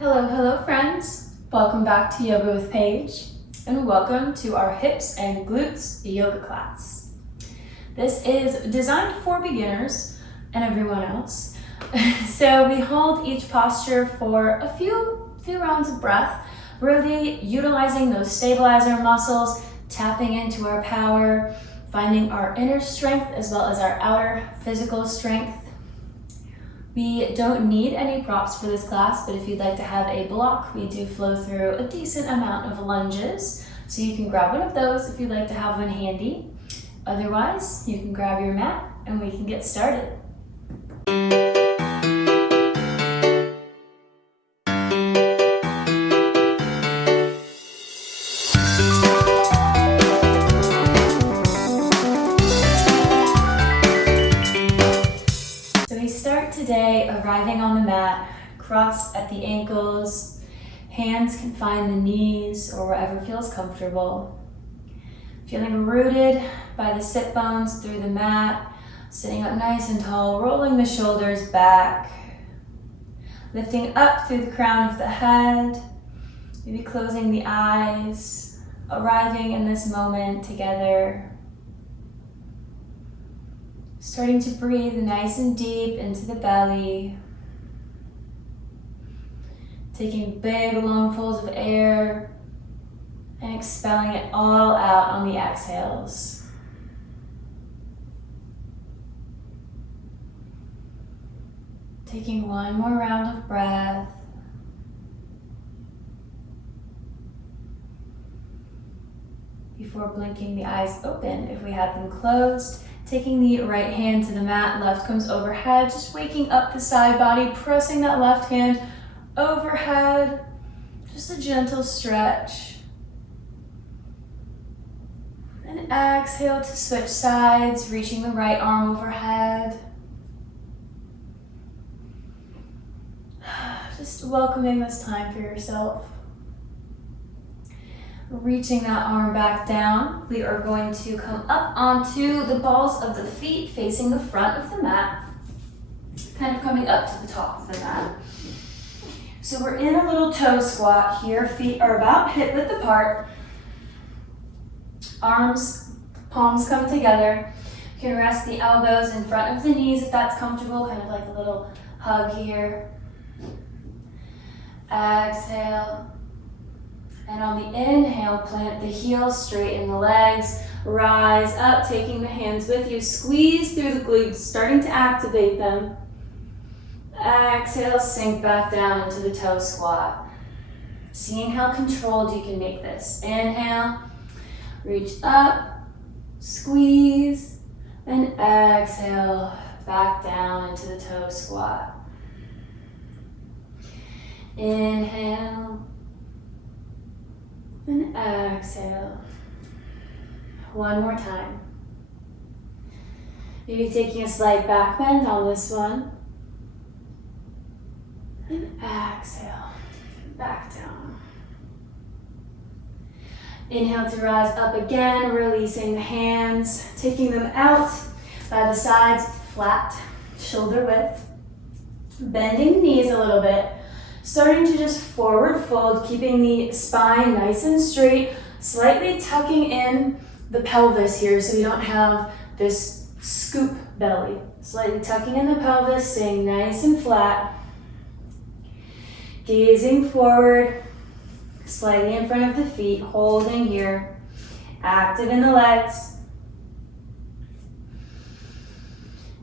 Hello friends. Welcome back to Yoga with Paige, and welcome to our hips and glutes yoga class. This is designed for beginners and everyone else. So we hold each posture for a few rounds of breath, really utilizing those stabilizer muscles, tapping into our power, finding our inner strength as well as our outer physical strength. We don't need any props for this class, but if you'd like to have a block, we do flow through a decent amount of lunges. So you can grab one of those if you'd like to have one handy. Otherwise, you can grab your mat and we can get started. Today, arriving on the mat, crossed at the ankles, hands can find the knees or wherever feels comfortable. Feeling rooted by the sit bones through the mat, sitting up nice and tall, rolling the shoulders back, lifting up through the crown of the head, maybe closing the eyes, arriving in this moment together. Starting to breathe nice and deep into the belly. Taking big lungfuls of air and expelling it all out on the exhales. Taking one more round of breath. Before blinking the eyes open if we had them closed. Taking the right hand to the mat, left comes overhead, just waking up the side body, pressing that left hand overhead, just a gentle stretch. And exhale to switch sides, reaching the right arm overhead. Just welcoming this time for yourself. Reaching that arm back down, we are going to come up onto the balls of the feet facing the front of the mat, kind of coming up to the top of the mat. So we're in a little toe squat here. Feet are about hip width apart. Arms, palms come together. You can rest the elbows in front of the knees if that's comfortable, kind of like a little hug here. Exhale. And on the inhale, plant the heels, straighten the legs, rise up, taking the hands with you, squeeze through the glutes, starting to activate them. Exhale, sink back down into the toe squat. Seeing how controlled you can make this. Inhale, reach up, squeeze, and exhale, back down into the toe squat. Inhale. And exhale. One more time. Maybe taking a slight back bend on this one. And exhale. Back down. Inhale to rise up again, releasing the hands, taking them out by the sides, flat, shoulder width. Bending the knees a little bit. Starting to just forward fold, keeping the spine nice and straight, slightly tucking in the pelvis here so we don't have this scoop belly. Slightly tucking in the pelvis, staying nice and flat. Gazing forward, slightly in front of the feet, holding here. Active in the legs.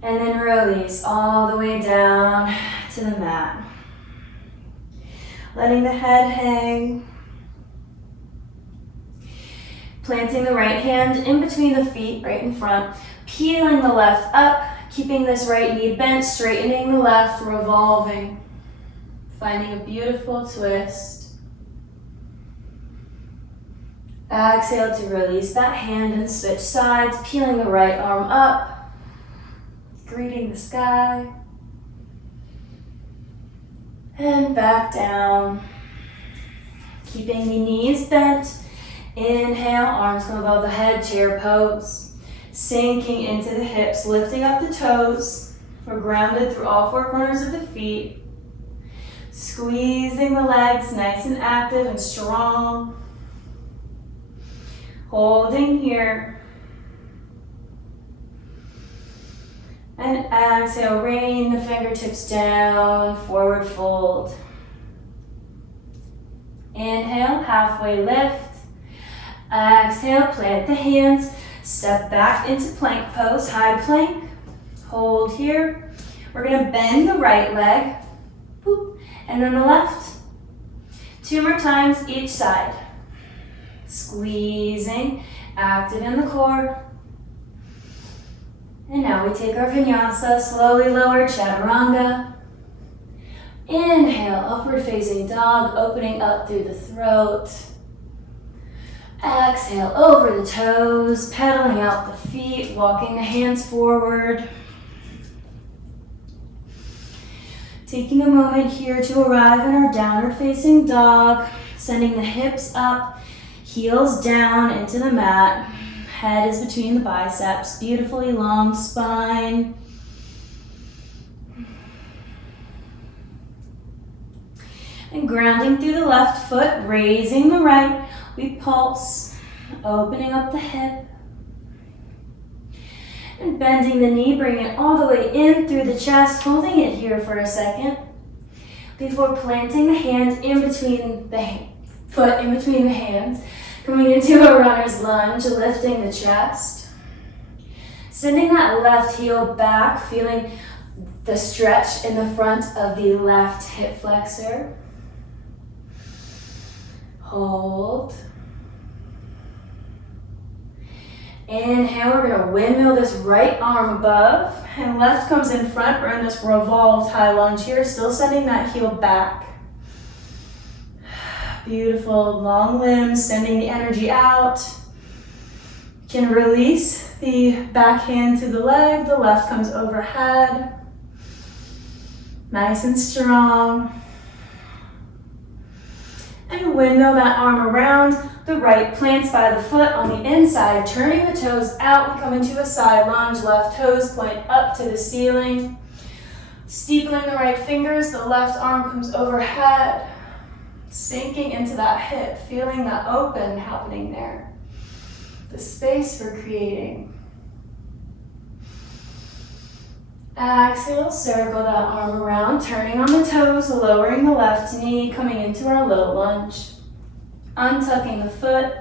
And then release all the way down to the mat. Letting the head hang. Planting the right hand in between the feet, right in front. Peeling the left up, keeping this right knee bent, straightening the left, revolving. Finding a beautiful twist. Exhale to release that hand and switch sides, peeling the right arm up, greeting the sky. And back down. Keeping the knees bent. Inhale, arms come above the head, chair pose. Sinking into the hips, lifting up the toes. We're grounded through all four corners of the feet. Squeezing the legs, nice and active and strong. Holding here. And exhale, rain the fingertips down, forward fold. Inhale, halfway lift. Exhale, plant the hands, step back into plank pose, high plank. Hold here. We're gonna bend the right leg, boop, and then the left. 2 more times each side. Squeezing, active in the core. And now we take our vinyasa, slowly lower chaturanga. Inhale, upward facing dog, opening up through the throat. Exhale, over the toes, pedaling out the feet, walking the hands forward. Taking a moment here to arrive in our downward facing dog, sending the hips up, heels down into the mat. Head is between the biceps, beautifully long spine. And grounding through the left foot, raising the right, we pulse, opening up the hip. And bending the knee, bringing it all the way in through the chest, holding it here for a second. Before planting the hand in between the foot, in between the hands. Coming into a runner's lunge, lifting the chest. Sending that left heel back, feeling the stretch in the front of the left hip flexor. Hold. Inhale, we're gonna windmill this right arm above, and left comes in front. We're in this revolved high lunge here, still sending that heel back. Beautiful, long limbs, sending the energy out. You can release the back hand to the leg, the left comes overhead. Nice and strong. And windmill that arm around. The right plants by the foot on the inside, turning the toes out. We come into a side lunge, left toes point up to the ceiling. Steepling the right fingers, the left arm comes overhead. Sinking into that hip, feeling that open happening there. The space we're creating. Exhale, circle that arm around, turning on the toes, lowering the left knee, coming into our low lunge. Untucking the foot.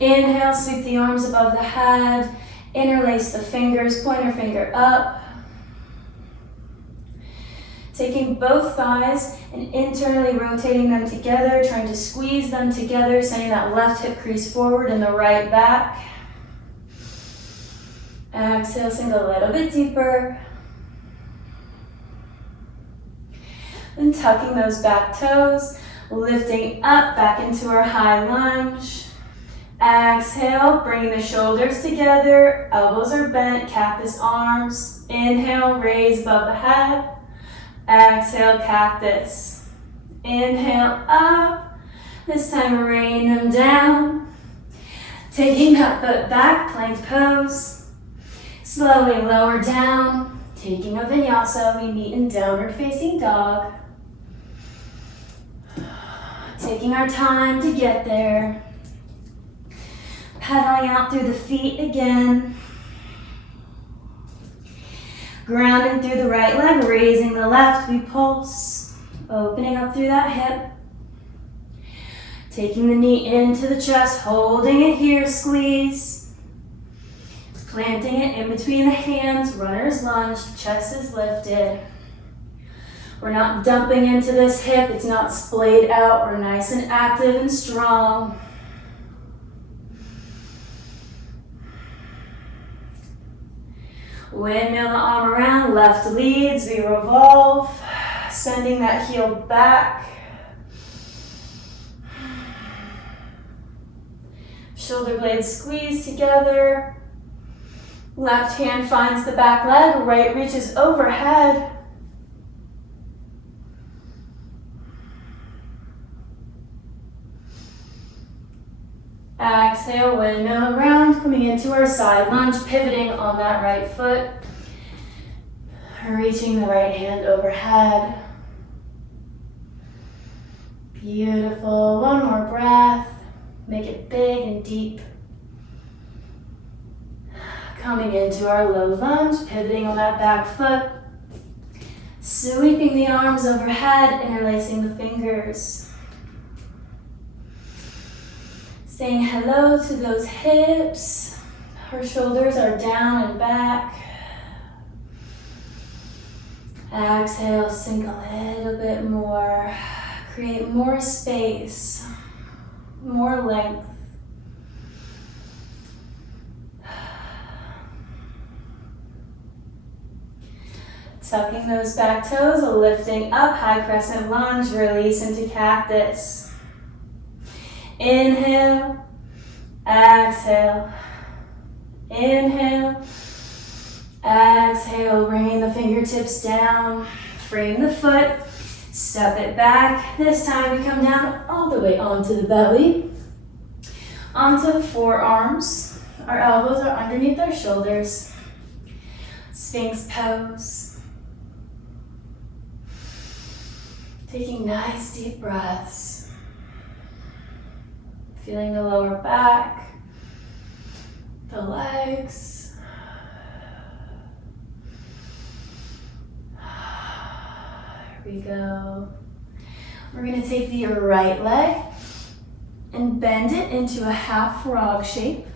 Inhale, sweep the arms above the head. Interlace the fingers, pointer finger up. Taking both thighs and internally rotating them together, trying to squeeze them together, sending that left hip crease forward and the right back. Exhale, sink a little bit deeper. And tucking those back toes, lifting up back into our high lunge. Exhale, bringing the shoulders together, elbows are bent, cactus arms. Inhale, raise above the head. Exhale, cactus. Inhale, up. This time, rain them down. Taking that foot back, plank pose. Slowly lower down. Taking a vinyasa, we meet in downward facing dog. Taking our time to get there. Pedaling out through the feet again. Grounding through the right leg, raising the left, we pulse. Opening up through that hip. Taking the knee into the chest, holding it here, squeeze. Planting it in between the hands, runner's lunge, chest is lifted. We're not dumping into this hip, it's not splayed out, we're nice and active and strong. Windmill the arm around, left leads, we revolve, sending that heel back. Shoulder blades squeeze together. Left hand finds the back leg, right reaches overhead. Exhale, windmill around, coming into our side lunge, pivoting on that right foot. Reaching the right hand overhead. Beautiful. One more breath. Make it big and deep. Coming into our low lunge, pivoting on that back foot. Sweeping the arms overhead, interlacing the fingers. Saying hello to those hips. Our shoulders are down and back. Exhale, sink a little bit more. Create more space, more length. Tucking those back toes, lifting up, high crescent lunge, release into cactus. Inhale, exhale. Inhale, exhale, bringing the fingertips down. Frame the foot, step it back. This time we come down all the way onto the belly, onto the forearms. Our elbows are underneath our shoulders. Sphinx pose. Taking nice deep breaths. Feeling the lower back, the legs. Here we go. We're going to take the right leg and bend it into a half frog shape.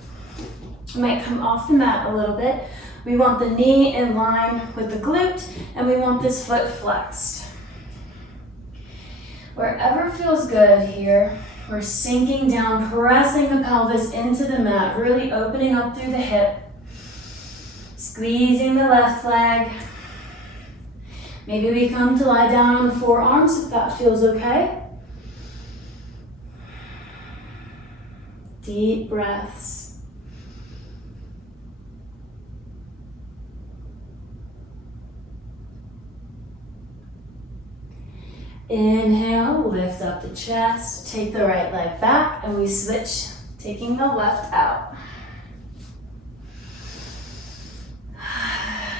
It might come off the mat a little bit. We want the knee in line with the glute, and we want this foot flexed. Wherever feels good here, we're sinking down, pressing the pelvis into the mat, really opening up through the hip, squeezing the left leg. Maybe we come to lie down on the forearms if that feels okay. Deep breaths. Inhale, lift up the chest, take the right leg back, and we switch, taking the left out.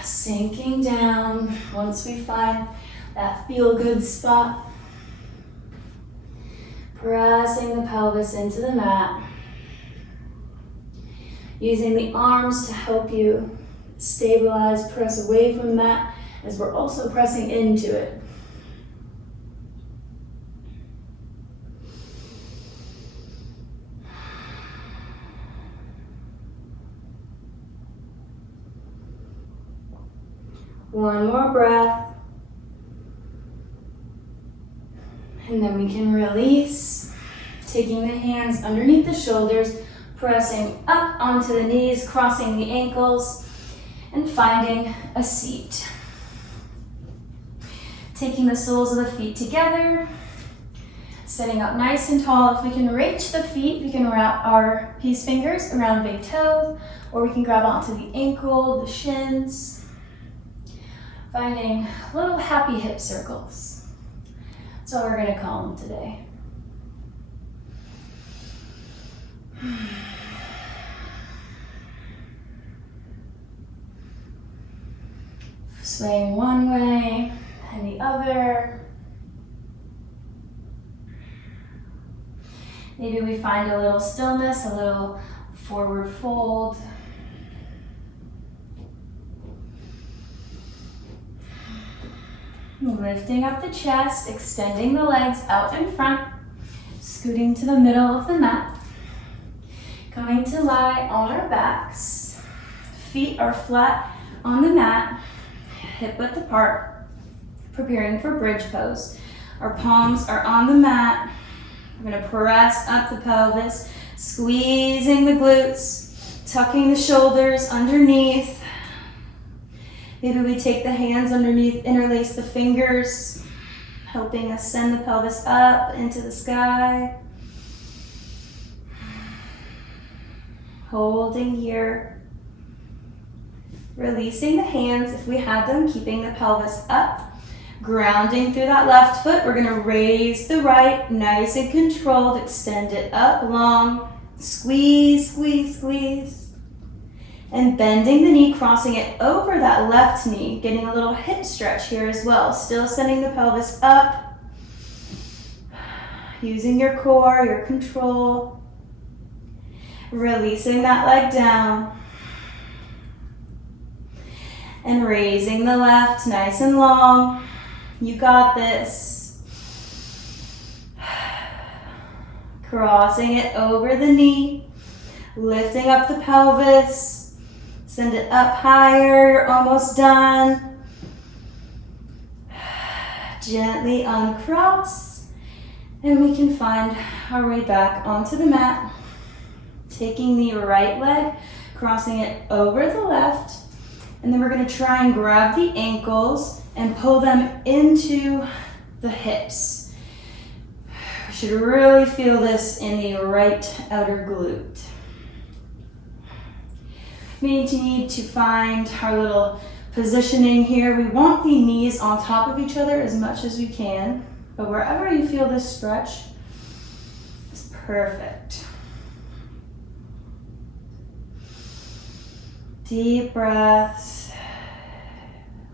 Sinking down once we find that feel-good spot. Pressing the pelvis into the mat. Using the arms to help you stabilize, press away from the mat as we're also pressing into it. One more breath. And then we can release, taking the hands underneath the shoulders, pressing up onto the knees, crossing the ankles, and finding a seat. Taking the soles of the feet together, sitting up nice and tall. If we can reach the feet, we can wrap our peace fingers around big toe, or we can grab onto the ankle, the shins. Finding little happy hip circles. That's what we're going to call them today. Swaying one way and the other. Maybe we find a little stillness, a little forward fold. Lifting up the chest, extending the legs out in front, scooting to the middle of the mat. Coming to lie on our backs. Feet are flat on the mat, hip width apart, preparing for bridge pose. Our palms are on the mat. We're going to press up the pelvis, squeezing the glutes, tucking the shoulders underneath. Maybe we take the hands underneath, interlace the fingers, helping us send the pelvis up into the sky. Holding here. Releasing the hands if we had them, keeping the pelvis up. Grounding through that left foot. We're going to raise the right, nice and controlled. Extend it up long. Squeeze, squeeze, squeeze. And bending the knee, crossing it over that left knee, getting a little hip stretch here as well. Still sending the pelvis up. using your core, your control. Releasing that leg down. And raising the left nice and long. You got this. Crossing it over the knee. Lifting up the pelvis. Send it up higher. You're almost done. Gently uncross. And we can find our way back onto the mat. Taking the right leg, crossing it over the left. And then we're going to try and grab the ankles and pull them into the hips. We should really feel this in the right outer glute. We need to find our little positioning here. We want the knees on top of each other as much as we can, but wherever you feel this stretch is perfect. Deep breaths.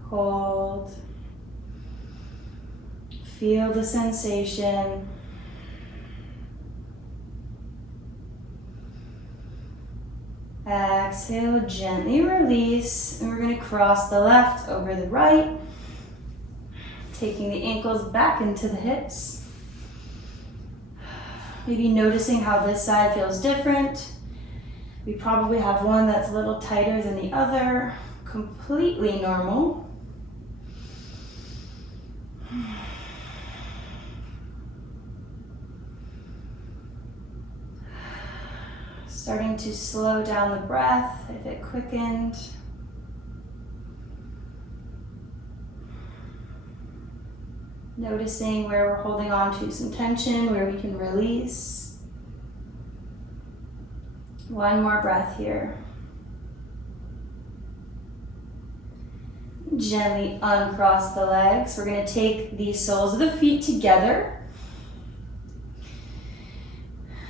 Hold. Feel the sensation. Exhale, gently release, and we're going to cross the left over the right, taking the ankles back into the hips. Maybe noticing how this side feels different. We probably have one that's a little tighter than the other. Completely normal. Starting to slow down the breath if it quickened. Noticing where we're holding on to some tension, where we can release. One more breath here. Gently uncross the legs. We're going to take the soles of the feet together.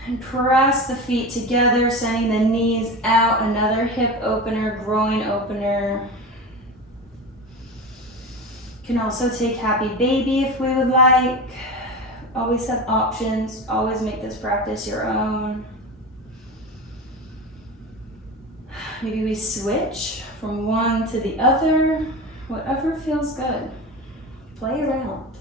And press the feet together, sending the knees out. Another hip opener, groin opener. You can also take happy baby if we would like. Always have options. Always make this practice your own. Maybe we switch from one to the other. Whatever feels good. Play around.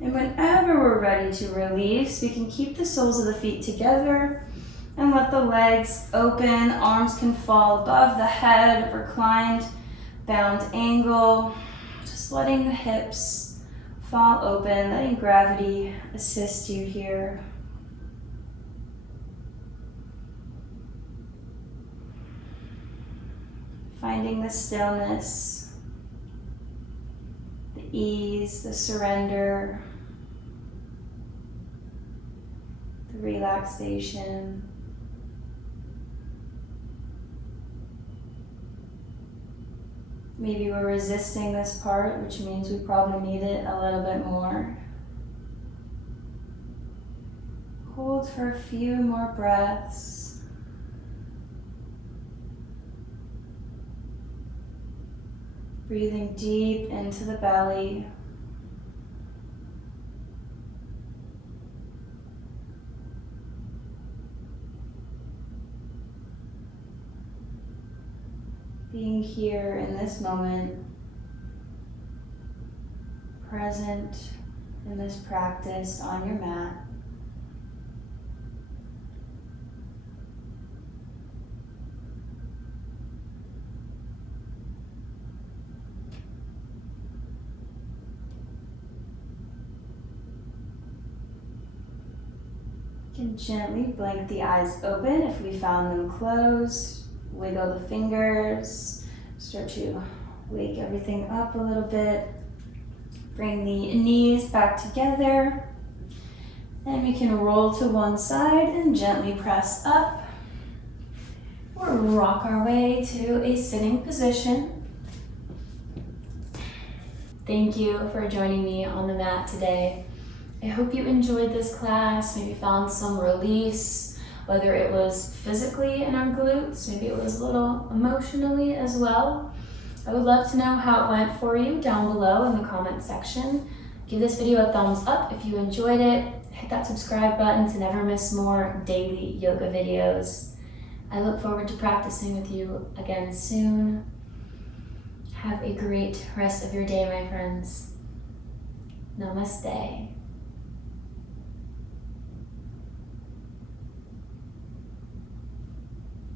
And whenever we're ready to release, we can keep the soles of the feet together and let the legs open. Arms can fall above the head, reclined, bound angle. Just letting the hips fall open, letting gravity assist you here. Finding the stillness, the ease, the surrender, the relaxation. Maybe we're resisting this part, which means we probably need it a little bit more. Hold for a few more breaths. Breathing deep into the belly. Being here in this moment, present in this practice on your mat. You can gently blink the eyes open if we found them closed. Wiggle the fingers, start to wake everything up a little bit. Bring the knees back together. And we can roll to one side and gently press up. Or rock our way to a sitting position. Thank you for joining me on the mat today. I hope you enjoyed this class, maybe found some release whether it was physically in our glutes, maybe it was a little emotionally as well. I would love to know how it went for you down below in the comments section. Give this video a thumbs up if you enjoyed it. Hit that subscribe button to never miss more daily yoga videos. I look forward to practicing with you again soon. Have a great rest of your day, my friends. Namaste.